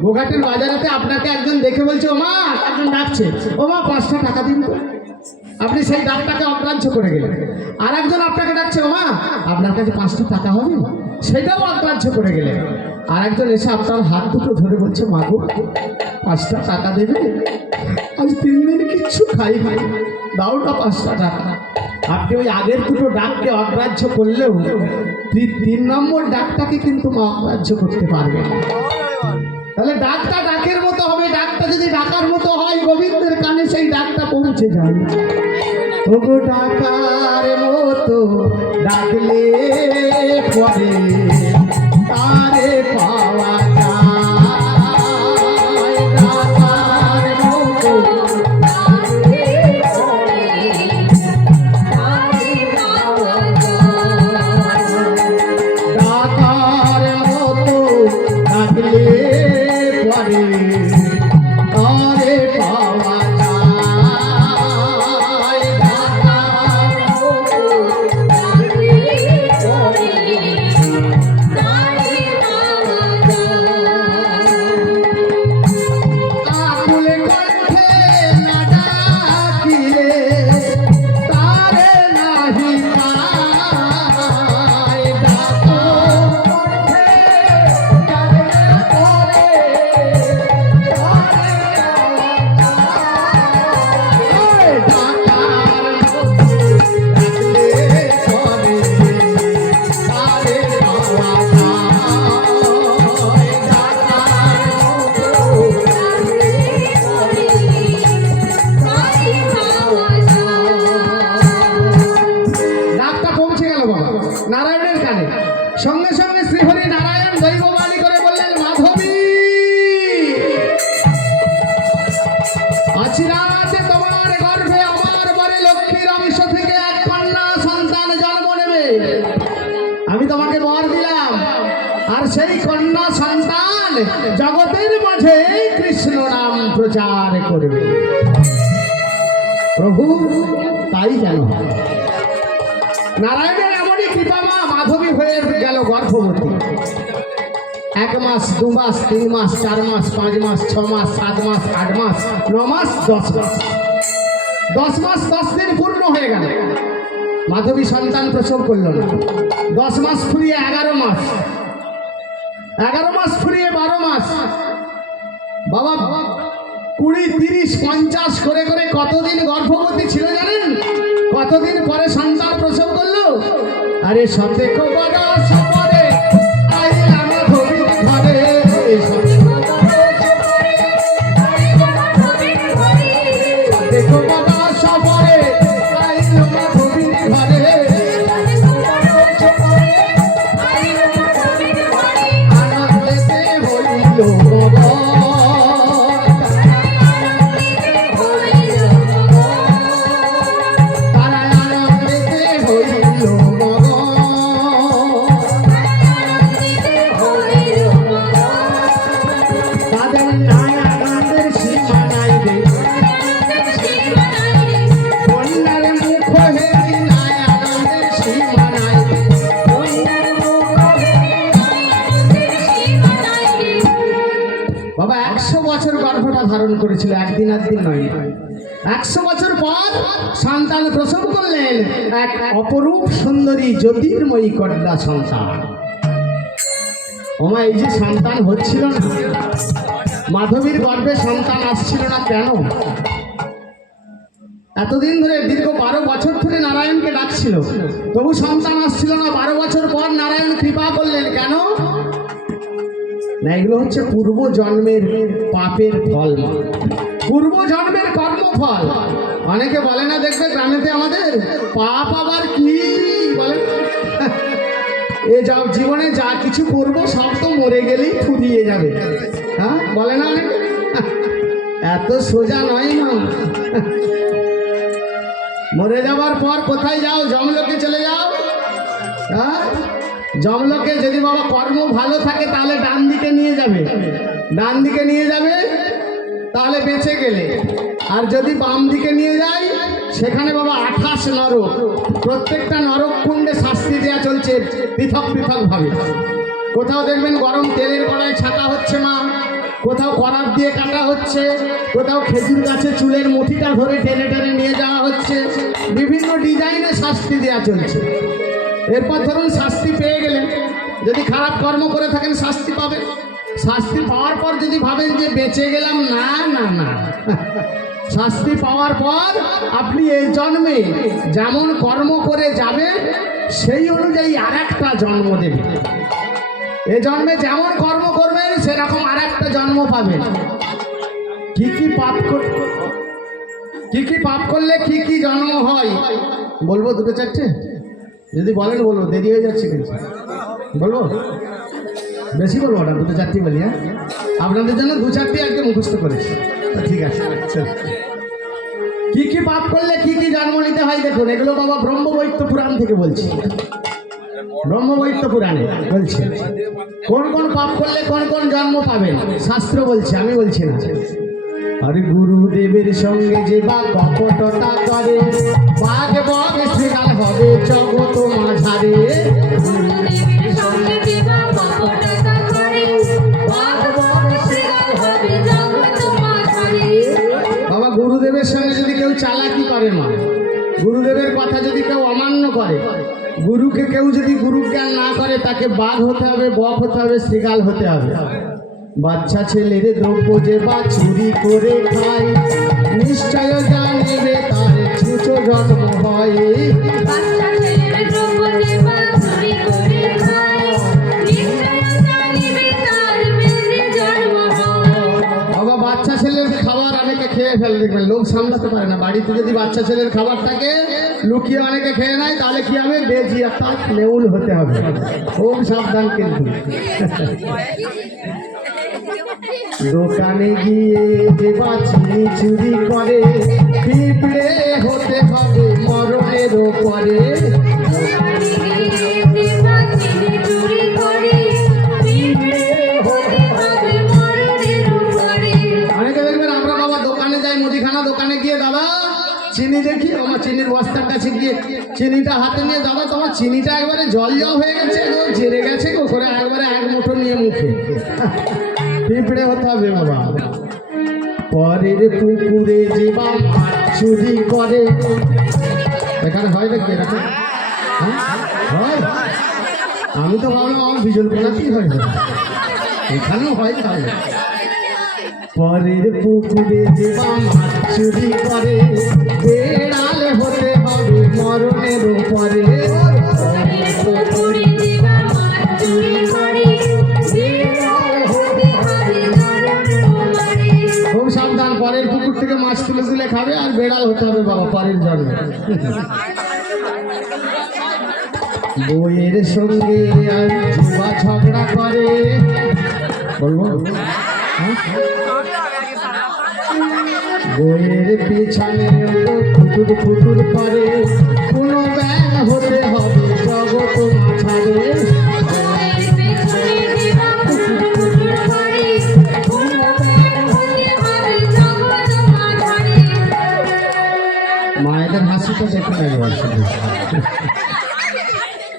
গোঘাটের বাজারেতে আপনাকে একজন দেখে বলছে, ও মা, একজন ডাকছে, ও মা 5টা টাকা দিন তো। আপনি সেই ডাকটাকে অগ্রাহ্য করে গেলেন। আর একজন আপনাকে ডাকছে, ও মা, আপনার কাছে 5টা টাকা হবে, সেটাও অগ্রাহ্য করে গেলেন। আর একজন এসে আপনার হাত দুটো ধরে বলছে, মা গো 5টা টাকা দেবে, আজ 3 দিন কিচ্ছু খাই ভাই, দাও না 5টা টাকা। আপনি ওই আগের দুটো ডাককে অগ্রাহ্য করলেও 3 নম্বর ডাকটাকে কিন্তু মা অগ্রাহ্য করতে পারবে না। তাহলে ডাকটা ডাকের মতো হবে, ডাকটা যদি ডাকার মতো হয়, গোবিন্দের কানে সেই ডাকটা পৌঁছে যায়। ওগো ডাকার মতো তো ডাকলে পরে তারে পাওয়া যায়, ডাকার মতো ডাকার মতো ডাকলে পরে তারে পাওয়া যায়, ডাকার আকুল কণ্ঠে না ডাকিলে তারে নাহি পায়, ডাকো কণ্ঠে ডাকলে পরে তারে ডাকার মতো ডাকলে পরে তারে পাওয়া যায়, ডাকার ডাকটা পৌঁছে গেল বাবা নারায়ণের কানে। সঙ্গে সঙ্গে শ্রীহরি নারায়ণ দৈববাণী করে বললেন, মাধবী আছি না আছে তোমার গর্ভে আমার বরে লক্ষ্মীর অংশ থেকে এক কন্যা সন্তান জন্ম নেবে। আমি তোমাকে বর দিলাম, আর সেই কন্যা সন্তান জগতের মাঝে কৃষ্ণ নাম প্রচার করবে। প্রভু তাই যেন হয়। নারায়ণের এমনই কৃপা, মা মাধবী হয়ে গেল গর্ভবতী। 1 মাস 2 মাস 3 মাস 4 মাস 5 মাস 6 মাস 7 মাস 8 মাস 9 মাস 10 মাস 10 মাস 10 দিন পূর্ণ হয়ে গেল, মাধবী সন্তান প্রসব করল না। 10 মাস ফুরিয়ে 11 মাস, 11 মাস ফুরিয়ে 12 মাস, বাবা 20 30 50 করে করে কতদিন গর্ভবতী ছিল জানেন? কতদিন পরে সন্তান প্রসব করলো? আরে সব দেখো বড় সপরে আইলা মাধবী ঘরে, সব দেখো বড় সপরে আইলা মাধবী ঘরে, আনন্দেতে হইল মগন, তারা আনন্দেতে হইল মগন, তাদের নাই আনন্দের সীমা নাই রে, কন্যার মুখ হেরি নাই আনন্দের সীমা নাই রে। বাবা 100 বছর গর্ভটা ধারণ করেছিল, একদিন একদিন নয়। 100 বছর পর সন্তান প্রসব করলেন, এক অপরূপ সুন্দরী জ্যোতির্ময়ী কন্যা সন্তান। ওমা এই যে সন্তান হচ্ছিল না, মাধবীর গর্ভে সন্তান আসছিল না কেন? এতদিন ধরে দীর্ঘ 12 বছর ধরে নারায়ণকে ডাকছিল, তবু সন্তান আসছিল না। 12 বছর পর নারায়ণ কৃপা করলেন কেন? না, এগুলো হচ্ছে পূর্ব জন্মের পাপের ফল, পূর্ব জন্মের কর্মফল। অনেকে বলে না, দেখবে গ্রামেতে আমাদের, পাপ আবার কি বলে, এ যা জীবনে যা কিছু করবো সব তো মরে গেলেই ফুরিয়ে যাবে, হ্যাঁ বলে না অনেকে? এত সোজা নয় না। মরে যাবার পর কোথায় যাও? যমলোকে চলে যাও। হ্যাঁ, যমলোকে যদি বাবা কর্ম ভালো থাকে তাহলে ডান দিকে নিয়ে যাবে, ডান দিকে নিয়ে যাবে তাহলে বেঁচে গেলে। আর যদি বাম দিকে নিয়ে যায় সেখানে বাবা 28 নরক, প্রত্যেকটা নরক কুণ্ডে শাস্তি দেওয়া চলছে পৃথক পৃথক ভাবে। কোথাও দেখবেন গরম তেলের কড়াই ছাকা হচ্ছে মা, কোথাও করাত দিয়ে কাটা হচ্ছে, কোথাও খেজুর গাছে চুলের মুঠিটা ধরে টেনে টেনে নিয়ে যাওয়া হচ্ছে, বিভিন্ন ডিজাইনে শাস্তি দেওয়া চলছে। এরপর ধরুন শাস্তি পেয়ে গেলেন, যদি খারাপ কর্ম করে থাকেন শাস্তি পাবেন। শাস্তি পাওয়ার পর যদি ভাবেন যে বেঁচে গেলাম, না না না, শাস্তি পাওয়ার পর আপনি এই জন্মে যেমন কর্ম করে যাবেন সেই অনুযায়ী আর একটা জন্ম দেবেন। এ জন্মে যেমন কর্ম করবেন সেরকম আর একটা জন্ম পাবেন। কি কি পাপ করলে কি কি জন্ম হয় বলবো? 2 4টে যদি বলেন বলবো, দেরি হয়ে যাচ্ছে কিন্তু বলবো, বেশি বলবো না, দুটো চারটি বলি। হ্যাঁ, আপনাদের জন্য দু চারটি একদম মুখস্থ করেছি। ঠিক আছে, চল। কি কি পাপ করলে কি কি জন্ম নিতে হয় দেখুন, এগুলো বাবা ব্রহ্মবৈত্য পুরাণ থেকে বলছি। ব্রহ্মবৈত্য পুরাণে বলছে কোন কোন পাপ করলে কোন কোন জন্ম পাবেন, শাস্ত্র বলছে, আমি বলছি না। আর গুরুদেবের সঙ্গে যে বা কপটতা করে, বাঘ বগ শ্রীকাল হবে জগত মাঝারে। গুরুদেবের সঙ্গে যে বা কপটতা করে, বাঘ বগ শ্রীকাল হবে জগত মাঝারে। বাবা গুরুদেবের সঙ্গে যদি কেউ চালাকি করে, মা গুরুদেবের কথা যদি কেউ অমান্য করে, গুরুকে কেউ যদি গুরু জ্ঞান না করে, তাকে বাঘ হতে হবে, বক হতে হবে, শ্রীকাল হতে হবে। বাচ্চা ছেলের দ্রব্য যে বা চুরি করে খায়, নিশ্চয় জানিবে তার ছুঁচো জন্ম হয়। বাচ্চা ছেলের দ্রব্য যে বা চুরি করে খায়, নিশ্চয় জানিবে তার বেশি জন্ম হয়। বাবা বাচ্চা ছেলের খাবার অনেকে খেয়ে ফেলে, দেখবেন লোক সামলাতে পারে না। বাড়িতে যদি বাচ্চা ছেলের খাবারটাকে লুকিয়ে অনেকে খেয়ে নেয়, তাহলে কি হবে, বেজি অর্থাৎ নেউল হতে হবে। খুব সাবধান কিন্তু। দোকানে গিয়ে যে বা চিনি চুরি করে, পিঁপড়ে হতে হবে মরণের পরে। দোকানে গিয়ে যে বা চিনি চুরি করে, পিঁপড়ে হতে হবে মরণের উপরে। অনেকে দেখবেন আমরা বাবা দোকানে যাই, মুদিখানা দোকানে গিয়ে, দাদা চিনি দেখি, আমার চিনির বস্তার কাছে গিয়ে চিনিটা হাতে নিয়ে, দাদা তোমার চিনিটা একবারে জল জল হয়ে গেছে গো, জেরে গেছে গো, করে একবারে এক মুঠো নিয়ে মুখে। পিঁপড়ে হতে হবে বাবা। পরের পুকুরে যে বা মাছ চুরি করে, এখানে হয় নাকি এরকম? হ্যাঁ? হয়। আমি তো ভাবলাম আমার বিজল কোনাতেই হয় না, এখানেও হয় তাহলে। পরের পুকুরে যে বা মাছ চুরি করে, বেড়ালে হতে হবে মরণের পরে। পরের পুকুরে যে বা মাছ চুরি করে, বেড়াল হতে হবে মরণের উপরে। খুব সাবধান, পরের পুকুর থেকে মাছ তুলে তুলে খাবে, আর বেড়াল হতে হবে বাবা পরের জন্মে। বইয়ের সঙ্গে আর যুবা ঝগড়া করে, বলবো হ্যাঁ? বইয়ের পিছনে ফুটুর ফুটুর করে, কোনো ব্যাং হতে হবে জগত মাঝারে। বইয়ের পেছনে যে বা ফুটুর ফুটুর করে, কোনো ব্যাং হতে হবে জগত মাঝারে। মায়েদের হাসিটা দেখে নেবে শুধু।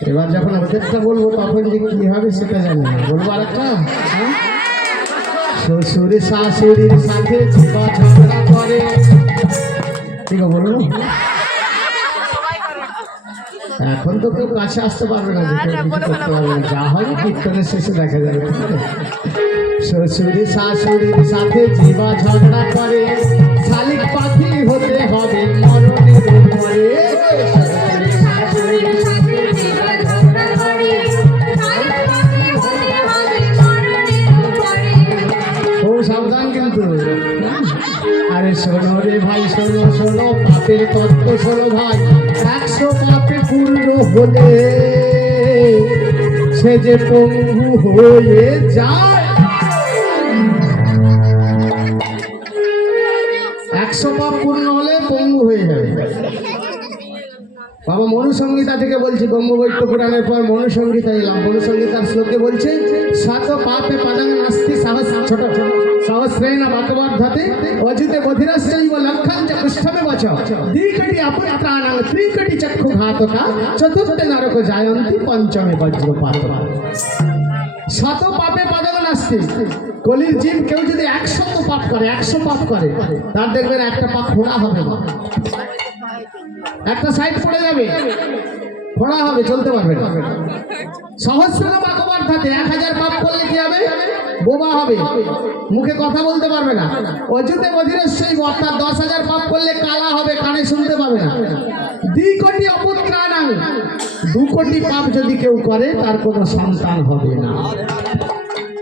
এবার যখন ওদেরটা বলবো তখন যে কি হবে সেটা জানি না, বলবো আরেকটা। হ্যাঁ? শ্বশুর শাশুড়ির সাথে চিপা ঝগড়া করে, ঠিক আছে বলবো। এখন তো কেউ কাছে আসতে পারবে না, যে কেউ কিছু করতে পারবে না, যা হবে কীর্তনের শেষে দেখা যাবে। শ্বশুর শাশুড়ির সাথে জিবা ঝগড়া করে, শালিক পাখি হতে হবে মরণের পরে। শাশুড়ির সাথে যে বা ঝগড়া করে, শালিক পাখি হতে হবে মরণের উপরে। খুব সাবধান কিন্তু। আরে শোনো রে ভাই, শোনো শোনো, পাপের তত্ত্ব শোনো ভাই। 100 পাপে পূর্ণ হলে সে যে পঙ্গু হয়ে যায়। 100 পাপ পূর্ণ হলে পঙ্গু হয়ে যাবে বাবা। মনুসংহিতা থেকে বলছি, ব্রহ্মবৈত্য পুরাণের পর মনুসংহিতা এলাম। মনুসংহিতার শ্লোকে বলছে, শত পাপে পদং নাস্তি সাহস ছোট সহস্রেণ বাকবর্ধতে অজিতে বধিরশ্চৈব লক্ষং চ পৃষ্ঠমে বচ দ্বিকটি অপুত্রাণাং ত্রিকটি চক্ষু ঘাতকা চতুর্থে নরক জায়ন্তি পঞ্চমে বজ্রপাত। শত পাপে পদং নাস্তি, কলির জীব কেউ যদি 100 পাপ করে, 100 পাপ করে, তার দেখবেন একটা পাপ ফোড়া হবে না, একটা সাইড পড়ে যাবে, ফোড়া হবে, চলতে পারবে না। সহস্র বাকবার থাকে, 1000 পাপ করলে কি হবে, বোবা হবে, মুখে কথা বলতে পারবে না। অযুতে বধিরস্যই, অর্থাৎ 10,000 পাপ করলে কালা হবে, কানে শুনতে পাবে না। 2 কোটি অপুত্রাণাং, 2 কোটি পাপ যদি কেউ করে, তার কোনো সন্তান হবে না।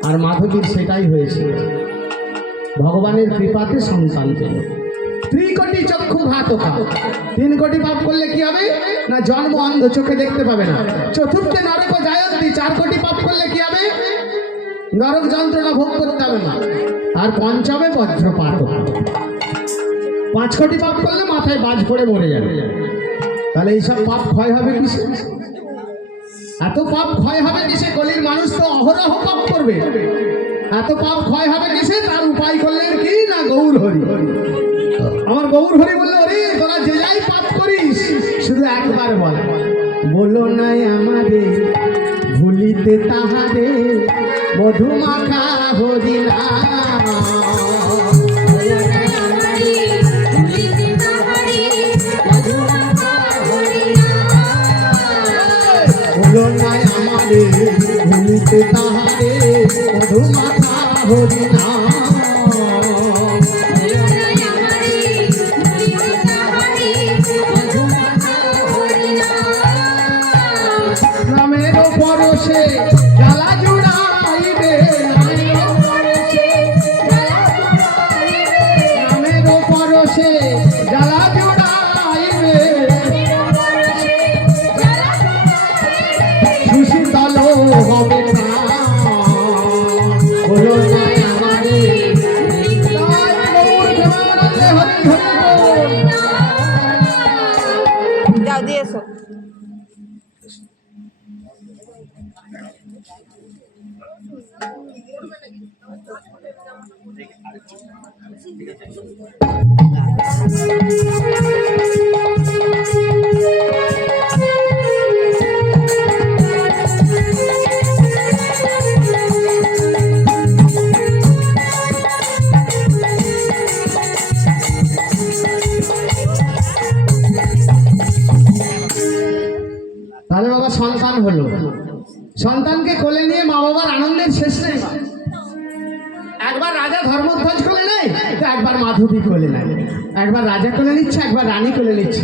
আর মাধবীর সেটাই হয়েছে, ভগবানের কৃপাতে সন্তান পেল। ত্রিকোটি চক্ষু ঘাতকা। 3 কোটি পাপ করলে কি হবে না জন্ম অন্ধ, চোখে দেখতে পাবে না। চতুর্থে নরক জায়ন্তি, 4 কোটি পাপ করলে কি হবে নরক যন্ত্রণা ভোগ করতে হবে না। আর পঞ্চমে বজ্রপাত, 5 কোটি পাপ করলে মাথায় বাজ পড়ে মরে যাবে। তাহলে এইসব পাপ ক্ষয় হবে কিসে? এত পাপ ক্ষয় হবে কিসে? কলির মানুষ তো অহরহ পাপ করবে। এত পাপ ক্ষয় হবে কিসে? তার উপায় করলেন কি না গৌর হরি। আমার গৌর হরি বললো, ওরে তোরা যে যাই পাপ করিস শুধু একবার বল, বলো নাই আমারে ভুলিতে তাহারে মধুমাখা হরি নাম। বলো না আমারে ভুলিতে তাহারে মধুমাখা হরি নাম। বলো নাই আমারে ভুলিতে তাহারে মধুমাখা হরি নাম। নামের পরশে জ্বালা জুড়াইবে, নামের পরশে জ্বালা জুড়াইবে, সুশীতল হবে না। বলো নাই আমারে হরি হরি বল। যাও দিয়ে এসো। তাহলে বাবা সন্তান হলো, সন্তানকে কোলে নিয়ে মা বাবার আনন্দের শেষ নেই। একবার রাজা ধর্মধ্বজ কোলে নেয়, তো একবার মাধবী কোলে নেয়। একবার রাজা কোলে নিচ্ছে, একবার রানী কোলে নিচ্ছে।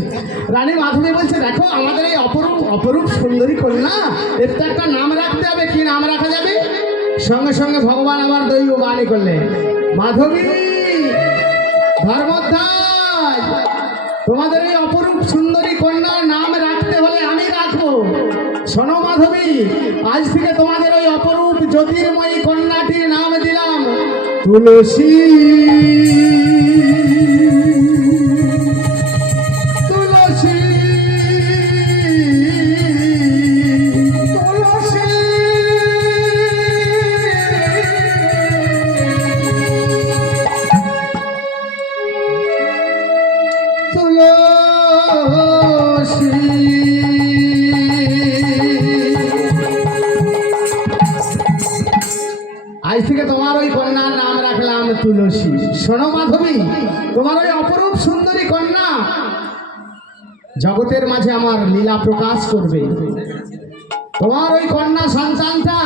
রানী মাধবী বলছে, দেখো আমাদের এই অপরূপ অপরূপ সুন্দরী কন্যা, এর তো একটা নাম রাখতে হবে। কি নাম রাখা যাবে? সঙ্গে সঙ্গে ভগবান আবার দৈব বাণী করলেন, মাধবী ধর্মধ্বজ, তোমাদের এই অপরূপ সুন্দরী কন্যার নাম রাখতে হলে আমি রাখবো। শোনো মাধবী, আজ থেকে তোমাদের ওই অপরূপ জ্যোতির্ময়ী কন্যাটির নাম দিলাম তুলসী। তুলসী তুলসী আজ থেকে তোমার ওই কন্যার নাম রাখলাম তুলসী। শোনো মাধবী, তোমার ওই অপরূপ সুন্দরী কন্যা জগতের মাঝে আমার লীলা প্রকাশ করবে। তোমার ওই কন্যা সন্তানটা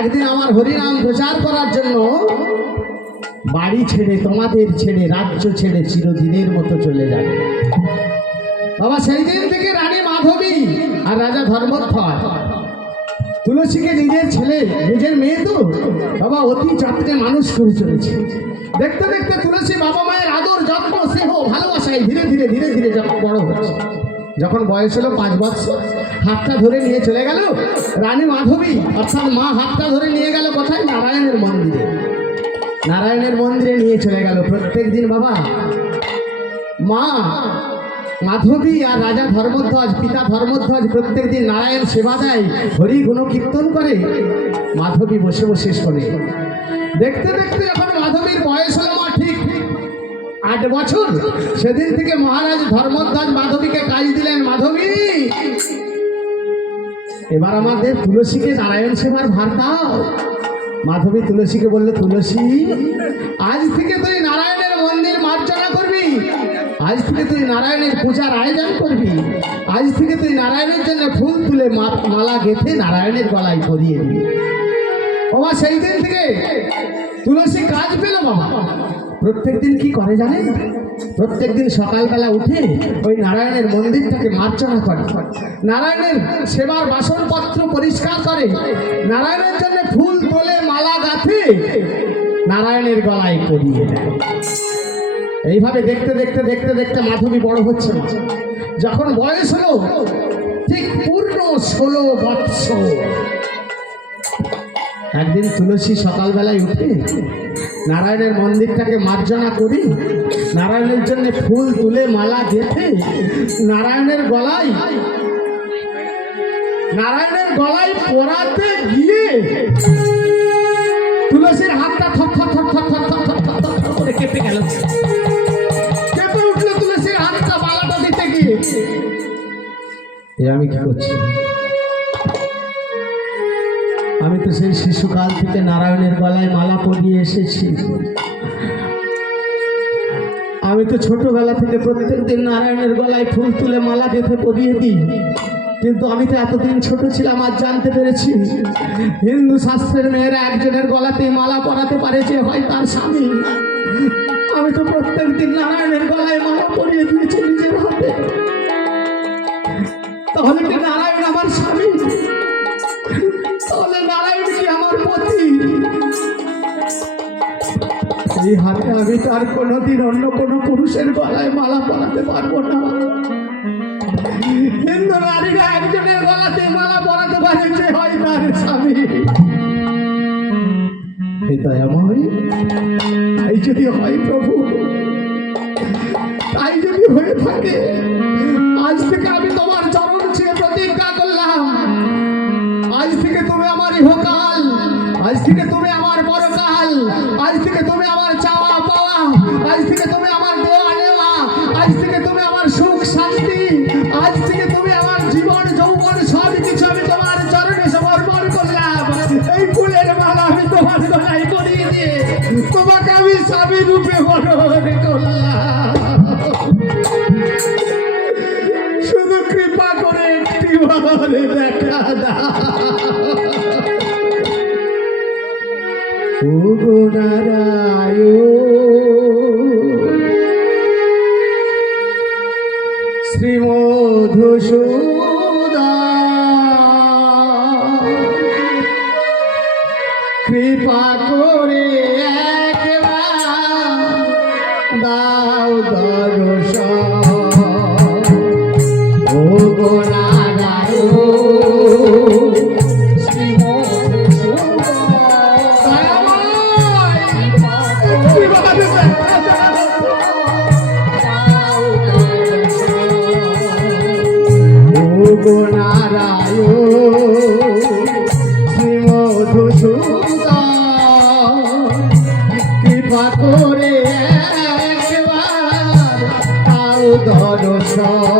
একদিন আমার হরিনাম প্রচার করার জন্য বাড়ি ছেড়ে, তোমাদের ছেড়ে, রাজ্য ছেড়ে চিরদিনের মতো চলে যাবে। বাবা সেই দিন থেকে রানী মাধবী আর রাজা ধর্মধ্বজ তুলসীকে নিজের ছেলে, নিজের মেয়ে তো বাবা অতি যত্নে মানুষ করে চলেছে। দেখতে দেখতে তুলসী বাবা মায়ের আদর, যত্ন, স্নেহ, ভালোবাসায় ধীরে ধীরে ধীরে ধীরে যখন বড় হচ্ছে, যখন বয়স হলো 5 বছর, হাতটা ধরে নিয়ে চলে গেল রানী মাধবী, অর্থাৎ মা হাতটা ধরে নিয়ে গেল কোথায়? নারায়ণের মন্দিরে। নারায়ণের মন্দিরে নিয়ে চলে গেল। প্রত্যেক দিন বাবা মা মাধবী আর রাজা ধর্মধ্বজ, পিতা ধর্মধ্বজ প্রত্যেক দিন নারায়ণ সেবা দেয়, হরি গুণ কীর্তন করে। মাধবী বসে বসে শোনে। দেখতে দেখতে যখন মাধবীর বয়স হলো মা ঠিক 8 বছর, সেদিন থেকে মহারাজ ধর্মধ্বজ মাধবীকে কাজ দিলেন, মাধবী এবার আমাদের তুলসীকে নারায়ণ সেবার ভার দাও। মাধবী তুলসীকে বলল, তুলসী আজ থেকে তুই নারায়ণের মন্দির মার্জনা করবি, আজ থেকে তুই নারায়ণের পূজার আয়োজন করবি, আজ থেকে তুই নারায়ণের জন্য ফুল তুলে মালা গেঁথে নারায়ণের গলায় পরিয়ে দিবি। বাবা সেই দিন থেকে তুলসী কাজ পেল। বাবা প্রত্যেক দিন কি করে জানেন? প্রত্যেক দিন সকালবেলা উঠে ওই নারায়ণের মন্দিরটাকে মার্জনা করে, নারায়ণের সেবার বাসনপত্র পরিষ্কার করে, নারায়ণের জন্য ফুল তোলে, মালা গাঁথে নারায়ণের গলায় পরিয়ে দেয়। এইভাবে দেখতে দেখতে দেখতে দেখতে মাধবী বড় হচ্ছে না। যখন বয়স হলো ঠিক পূর্ণ 16 বৎসর, একদিন তুলসী সকালবেলায় উঠে নারায়ণের মন্দিরটাকে মার্জনা করি, নারায়ণের জন্য ফুল তুলে মালা গেঁথে নারায়ণের গলায় পরাতে গিয়ে তুলসীর হাতটা থর থর থর থর থর থর থর থর থর করে কেঁপে গেল। কেঁপে উঠলো তুলসীর হাতটা মালাটা দিতে গিয়ে। আমি কি করছি? আমি তো সেই শিশুকাল থেকে নারায়ণের গলায় মালা পরিয়ে এসেছি। আমি তো ছোটবেলা থেকে প্রত্যেকদিন নারায়ণের গলায় ফুল তুলে মালা গেঁথে পরিয়ে দিই। কিন্তু আমি তো এতদিন ছোট ছিলাম, আজ জানতে পেরেছি হিন্দু শাস্ত্রের মেয়েরা একজনের গলাতে মালা পরাতে পারে যে হয় তার স্বামী। আমি তো প্রত্যেকদিন নারায়ণের গলায় মালা পরিয়ে দিয়েছি নিজের হাতে। তাহলে কি নারায়ণ আমার স্বামী? তাহলে নারায়ণ কি আমার পতি? এই হাতে আমি তার কোনোদিন অন্য কোনো পুরুষের গলায় মালা পরাতে পারবো না। হিন্দু নারীরা একজনের গলাতে মালা পরাতে পারে যে হয় তার স্বামী। দয়াময়, তাই যদি হয় প্রভু, তাই যদি হয়ে থাকে, আজ থেকে আমি তোমার চরণ ছুঁয়ে প্রতিজ্ঞা করলাম, আজ থেকে তুমি আমার ইহকাল, আজ থেকে তুমি আমার পরকাল, আজ থেকে তুমি আমার চাওয়া পাওয়া, আজ থেকে তুমি আমার দেওয়া নেওয়া, আজ থেকে তুমি আমার সুখ শান্তি, আজ থেকে তুমি আমার জীবন যৌবন সব কিছু আমি তোমার চরণে সমর্পণ করলাম। এই ফুলের মালা আমি তোমার গলায় পরিয়ে দিয়ে তোমাকে আমি স্বামী রূপে বরণ করলাম। শুধু কৃপা করে একটি বারে দেখা দাও। ওগো নারায়ণ শ্রী মধুসূদন, কৃপা করে একবার দাও দর্শন। ওগো নারায়ণ শ্রী ওগো নারায়ণ শ্রী মধুসূদন, কৃপা করে একবার দাও দর্শন।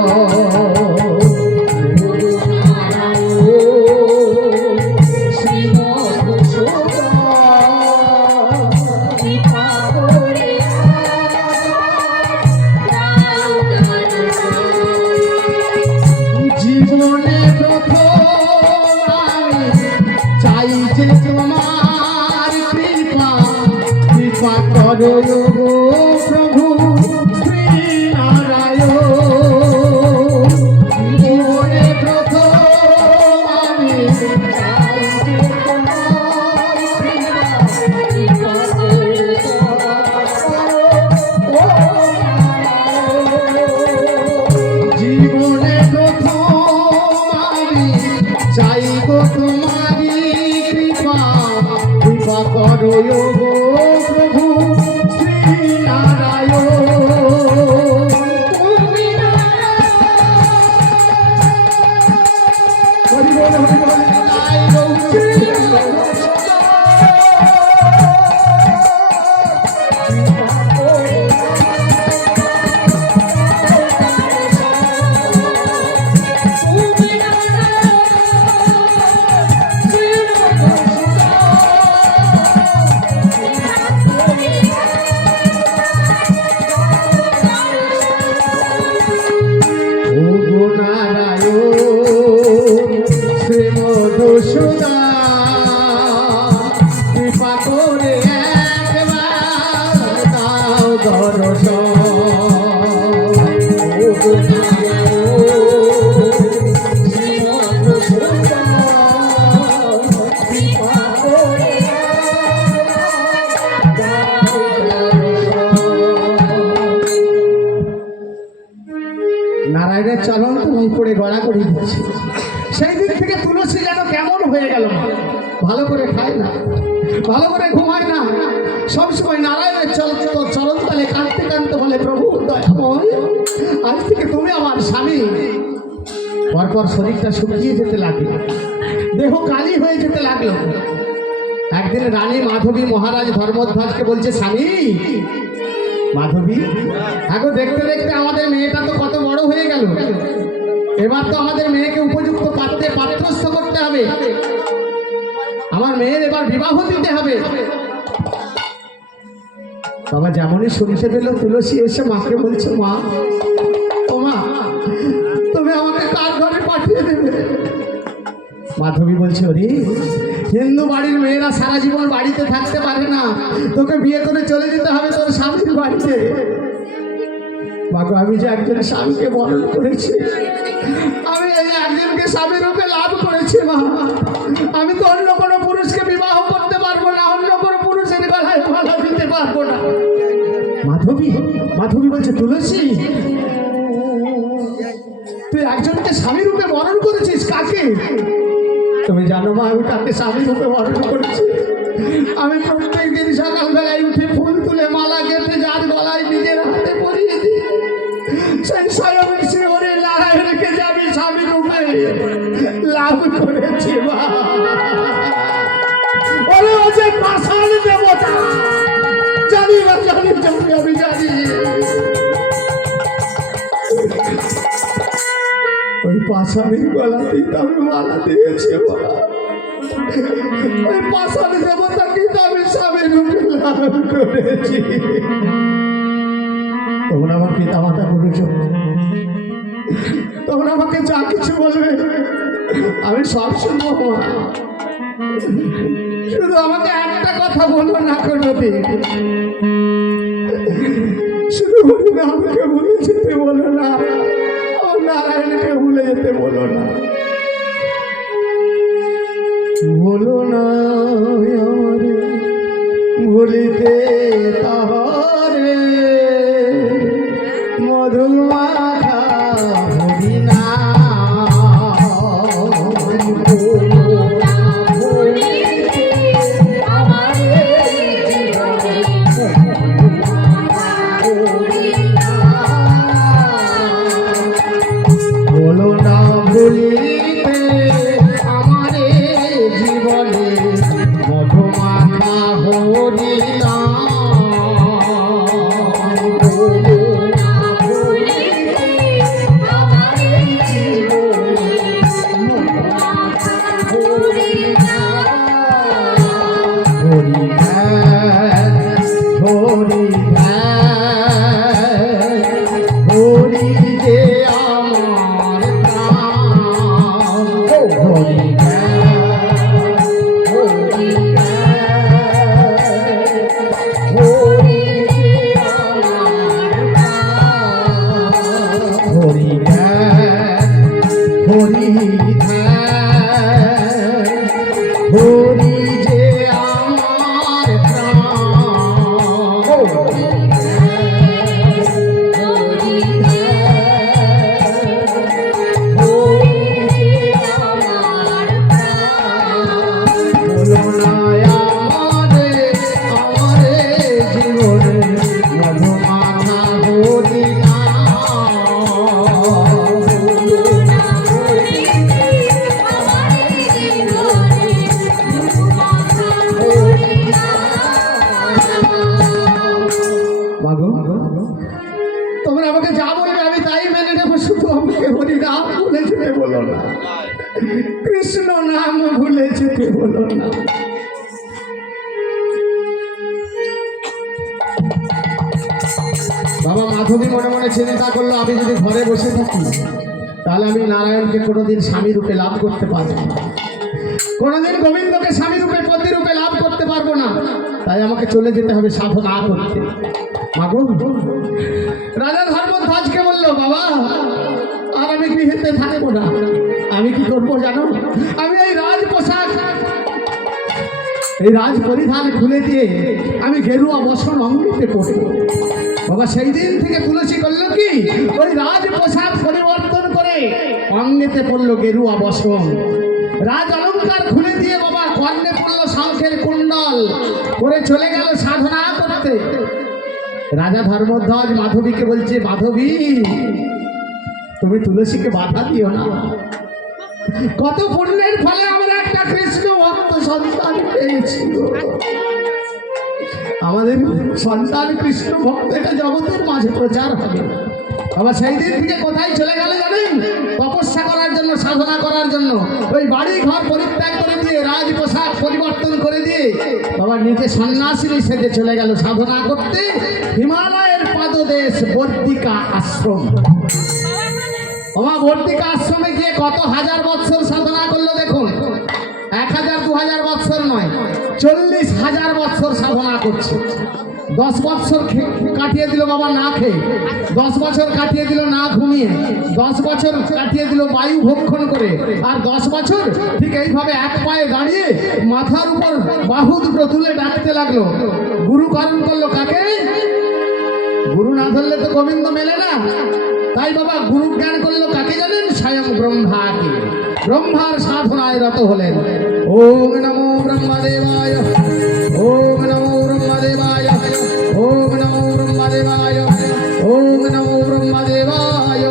জীবনে প্রথম আমি চাই যে তোমার কৃপা, কৃপা করো গো প্রভু শ্রী নারায়ণ। জীবনে প্রথম আমি চাই যে তোমার কৃপা, কৃপা জীবনে চাই গো তোমারি কৃপা, কৃপা করো গো প্রভু শ্রী নারায়ণ। তুমি কৃপা করে একবার দাও দর্শন। নারায়ণের চরণ তুমি পড়ে গড়াগড়ি দিচ্ছে। সেই দিন থেকে তুলসী যেন কেমন হয়ে গেল, ভালো করে খায় না, ভালো করে ঘুমায় না, সবসময় নারায়ণের চরণ তলে কাঁদতে কাঁদতে বলে, প্রভু দয়াময়, আজ থেকে তুমি আমার স্বামী। পরপর শরীরটা শুকিয়ে যেতে লাগলো, দেহ কালি হয়ে যেতে লাগলো। একদিন রানী মাধবী মহারাজ ধর্মধ্বজকে বলছে, স্বামী মাধবী, এখন দেখতে দেখতে আমাদের মেয়েটা তো কত বড় হয়ে গেল, এবার তো আমাদের মেয়েকে উপযুক্ত পাত্রে পাত্রস্থ করতে হবে, আমার মেয়ের এবার বিবাহ দিতে হবে। বাবা যেমনই শুনতে পেল, তুলসী এসে মাকে বলছে, মা ও মা, তুমি আমাকে কার ঘরে পাঠিয়ে দেবে? মাধবী বলছে, ওরে হিন্দু বাড়ির মেয়েরা সারা জীবন বাড়িতে থাকতে পারে না, তোকে বিয়ে করে চলে যেতে হবে তোর স্বামীর বাড়িতে। বাবা আমি যে একজন স্বামীকে বরণ করেছি, আমি এই একজনকে স্বামী রূপে লাভ করেছি মা, আমি তো অন্য কোনো পুরুষকে বিবাহ করতে পারবো না, অন্য কোনো পুরুষের গলায় মালা দিতে পারবো না। মাধবী মাধবী বলছে, তুলসী তুই একজনকে স্বামী রূপে বরণ করেছিস, কাকে? তুমি জানো মা, আমি কাকে স্বামী রূপে বরণ করেছি? আমি প্রত্যেক দিন সকালবেলায় উঠে ফুল তুলে মালা গেঁথে যার গলায় নিজের হাতে পরিয়ে দিই, সেই স্বয়ং শ্রী নারায়ণকে যে আমি স্বামী রূপে লাভ করেছি মা। ওরে ও যে পাষাণ দেবতা, জানি না, জানি জানি, আমি জানি ওই পাষাণের গলাতেই তো আমি মালা দিয়েছি বলা, ওই পাষাণ দেবতাকে তো আমি স্বামী রূপে লাভ করেছি। তোমরা আমার পিতা মাতা গুরুজন, তোমরা আমাকে যা কিছু বলবে আমি সব শুনবো, শুধু আমাকে একটা কথা বলো না কোনোদিন, শুধু বলি না আমাকে ভুলে যেতে বলো না, আমার নারায়ণকে ভুলে যেতে বলো না, বলো না আমারে ভুলিতে তাহারে মধুমাখা ভুলি না। বলো না ভুলিতে আমারে জীবনে মধুমাখা ভুলি না। তোমরা আমাকে যা বলবে আমি তাই মেনে নেবো, শুধু আমাকে হরি নাম ভুলে যেতে বলো না, কৃষ্ণ নাম ভুলে যেতে বলো না। বাবা মাধবী মনে মনে চিন্তা করলো, আমি যদি ঘরে বসে থাকি তাহলে আমি নারায়ণকে কোনোদিন স্বামী রূপে লাভ করতে পারবো না, কোনোদিন গোবিন্দকে স্বামী রূপে পতি রূপে লাভ করতে পারবো না, তাই আমাকে চলে যেতে হবে সাধনা করতে। মাগো রাজা ধর্মধ্বজকে বললো, বাবা আর আমি গৃহেতে থাকবো না, আমি কি করবো জানো? আমি এই রাজ পোশাক, এই রাজ পরিধান খুলে দিয়ে আমি গেরুয়া বসন অঙ্গিতে পড়বো। বাবা সেই দিন থেকে তুলসী করলো কি, ওই রাজ পোশাক পরিবর্তন করে অঙ্গেতে পড়লো গেরুয়া বসন, রাজ অলঙ্কার খুলে দিয়ে বাবা কর্ণে পড়লো শঙ্খের কুণ্ডল, করে চলে গেল সাধনা করতে। রাজা ধর্মধ্বজ মাধবীকে বলছে, মাধবী তুমি তুলসীকে বাধা দিও না, কত পুণ্যের ফলে আমরা একটা কৃষ্ণ ভক্ত সন্তান পেয়েছি, আমাদের সন্তান কৃষ্ণ ভক্ত এটা জগতের মাঝে প্রচার হবে। বাবা সেই দিন থেকে কোথায় চলে গেল জানেন? তপস্যা করার জন্য, সাধনা করার জন্য। ওই বাড়ি ঘর পরিত্যাগ করে দিয়ে, রাজ পোশাক পরিবর্তন করে দিয়ে বাবা নিজে সন্ন্যাসিনী সেজে চলে গেল সাধনা করতে হিমালয়ের পাদদেশ বর্তিকা আশ্রম। বাবা বর্তিকা আশ্রমে গিয়ে কত হাজার বৎসর সাধনা করলো দেখুন, 1000 2000 বৎসর নয়, 40,000 বৎসর সাধনা করছে। 10 বৎসর কাটিয়ে দিল বাবা না খেয়ে, 10 বছর কাটিয়ে দিল না ঘুমিয়ে, 10 বছর কাটিয়ে দিল বায়ু ভক্ষণ করে, আর 10 বছর ঠিক এইভাবে এক পায়ে দাঁড়িয়ে মাথার উপর বাহু দুটো তুলে ডাকতে লাগলো। গুরুকরণ করলো কাকে? গুরু না ধরলে তো গোবিন্দ মেলে না। তাই বাবা গুরু জ্ঞান করলো কাকে জানেন? স্বয়ং ব্রহ্মাকে। ব্রহ্মার সাধনায় রত হলেন। ওম নমো ব্রহ্মদেবায়, ওম নমো ব্রহ্মদেবায়, ওম নমো ব্রহ্মদেবায়, ওম নমো ব্রহ্মদেবায়,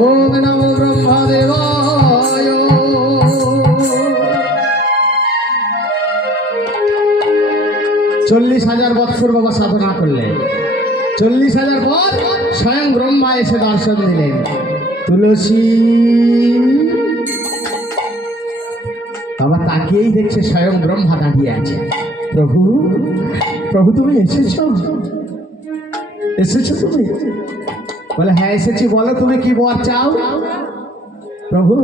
ওম নমো ব্রহ্মদেবায়। 40,000 বৎসর বাবা সাধনা করলেন। 40,000 পর স্বয়ং ব্রহ্মা এসে দর্শন দিলেন। তুলসী বাবা তাকিয়েই দেখছে স্বয়ং ব্রহ্মা দাঁড়িয়ে আছে। প্রভু, প্রভু তুমি এসেছো? এসেছো তুমি? বলে হ্যাঁ এসেছি, বলো তুমি কি বর চাও? প্রভু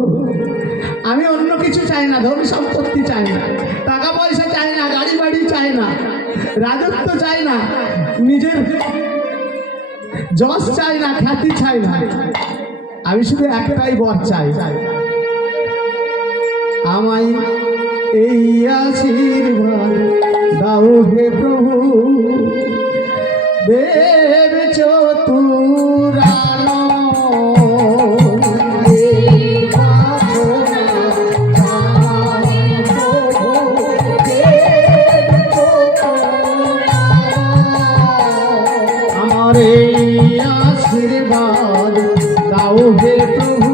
আমি অন্য কিছু চাই না, ধন সম্পত্তি চাই না, টাকা পয়সা চাই না, গাড়ি বাড়ি চাই না, রাজত্ব চাই না, নিজের যশ চাই না, খ্যাতি চাই না, আমি শুধু একটাই বর চাই, আমায় এই আশীর্বাদ দাও হে প্রভু। দেব চতুরান আমার এই আশীর্বাদ দাও হে প্রভু।